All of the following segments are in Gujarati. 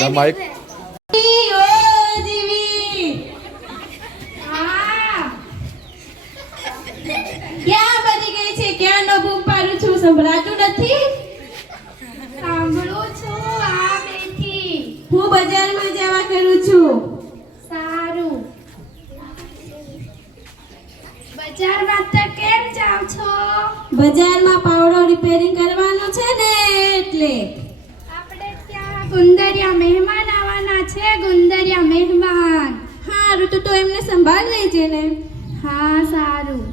ના માઈક ક્યાં બધી ગઈ છે? ક્યાં ન બૂમ પાડું છું? સંભળાતું નથી? સાંભળું છું, આ બેઠી. હું બજારમાં જવા કરું છું. સારું. બજારમાં તો કેમ જાવ છો? બજારમાં પાવડો રિપેરિંગ કરવાનો છે ને એટલે. આપણે ત્યાં ગુંદરિયા મહેમાન આવવાના છે. ગુંદરિયા મહેમાન. હારું તો એમને સંભાળ લેજે ને. હા, સારું.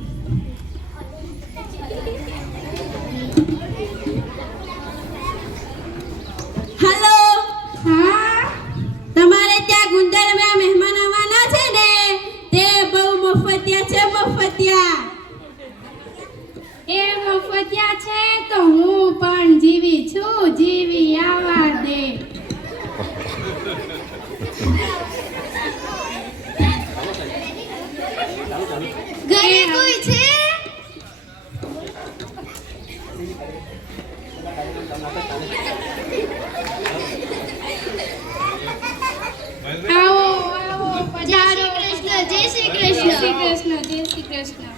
હેલો. હા, તમારે ત્યાં ગુંદરમાં મહેમાન આવવાના છે ને તે બહુ મફતિયા છે. મફતિયા એ મફતિયા છે તો હું પણ જીવી છું. જીવી આવવા દે. ઘરે કોઈ છે? આવો આવો, પધારો. જય શ્રી જય શ્રી કૃષ્ણ. જય શ્રી કૃષ્ણ.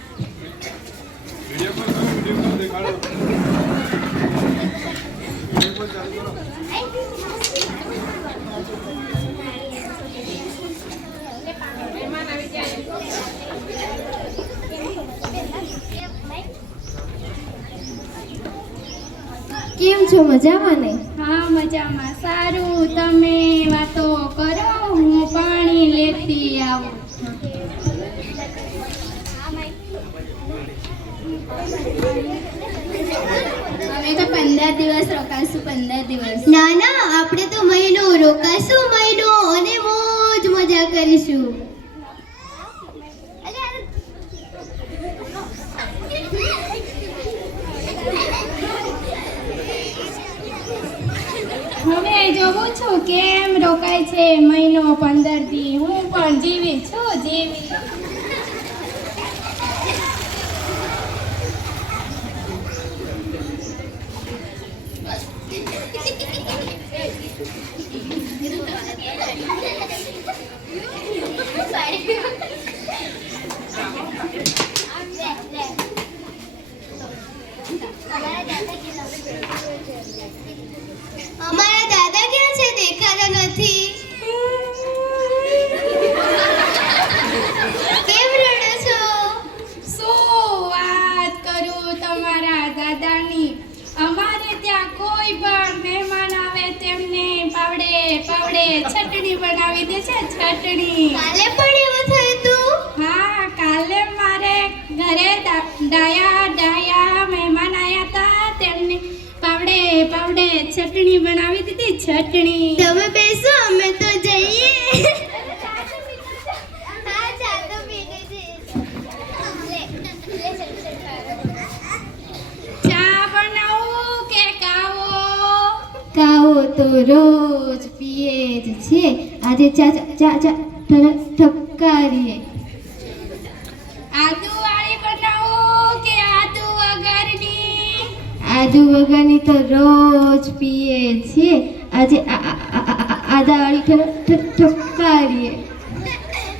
કેમ છો? મજામાં ને? હા, મજામાં. સારું, તમે વાતો કરો, હું પાણી લેતી આવું. અમે તો 15 દિવસ રોકાશું. 15 દિવસ. ના ના, આપણે તો મહિનો રોકાશું. મહિનો અને મોજ મજા કરીશું. હવે જોઉં છું કેમ રોકાય છે મહિનો 15 દી. હું પણ જીવી છું. જીવી. અમારા દાદા ક્યાં છે? દેખાતા નથી. કેમ રડો છો? શું વાત કરું તમારા દાદાની. અમારે ત્યાં કોઈ પણ મહેમાન આવે તેમને પાવડે પાવડે ચટણી બનાવી દે છે. ચટણી. કાલે પણ એવું થયું તું? હા, કાલે મારે ઘરે ડાયા મહેમાન આવ્યા હતા. તેમને પાવડે પાવડે ચટણી બનાવી દીધી. ચટણી. તમે બેસો, અમે તો જઈએ. હા, ચા તો પીને જઈએ. ચા બનાવું કે કાવો? કાવો તો રોજ પીએ જ છે. આજે ચા ચા ચા ઠપકારીએ. આદુ વાળી બનાવું કે આદુ વગરની? આદુ વગરની તો રોજ પીએ છીએ. આજે આદાવાળી ઠપકારીએ.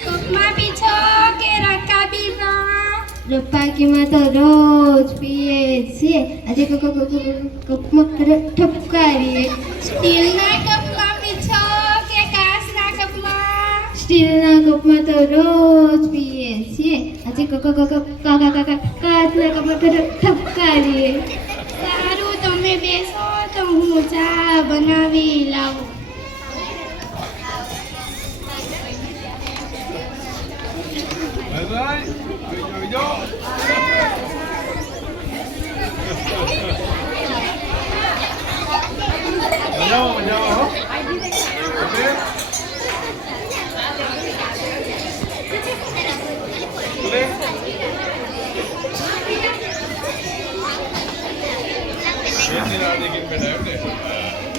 કપમાં પીછો કે રકાબીમાં? રપાકીમાં તો રોજ પીએ છીએ. આજે કપમાં ઠપકારીએ. સ્ટીલના કપમાં પીછો કે કાચના કપમાં? સ્ટીલના કપમાં તો રોજ પીએ છીએ. આજે કાચના કપમાં ઠપકારીએ. સારું, તમે બેસો તો હું ચા બનાવી લાવું.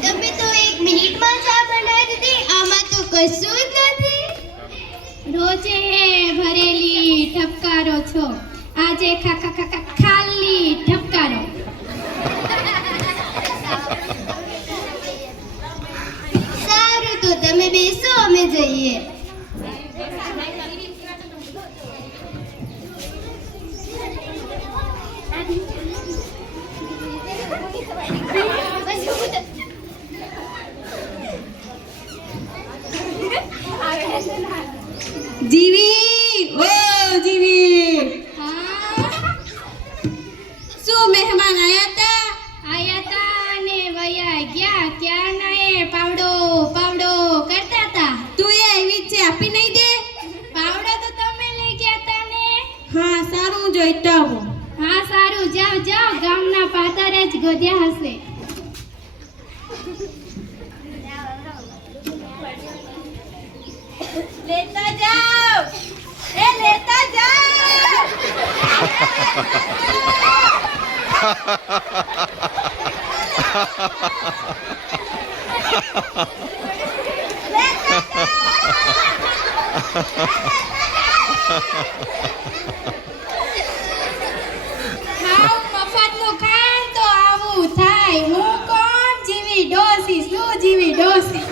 તમે તો 1 મિનિટમાં ચા બનાવી દીધી. આમાં તો કશું જ નથી. રોજે ભરેલી ઠપકારો છો. આજે ખાલી ઠપકારો. બેસો અમે જઈએ. જીવી ઓ જીવી હા શું મહેમાન આયા આયા તા ને વયા ગયા ક્યારના એ પાવડો પાવડો કરતા તા. તું એ આવી છે આપી નહીં દે પાવડો તો તમે લઈ ગયા તા ને. હા સારું જોઈતો આવો હા સારું જાઓ જાઓ ગામના પાતરે જ ગોધ્યા હશે. લેતા જાઓ એ લેતા જાઓ ખાવ મફતનું ખાન તો આવું થાય. હું કોણ જીવી ડોસી શું જીવી ડોસી.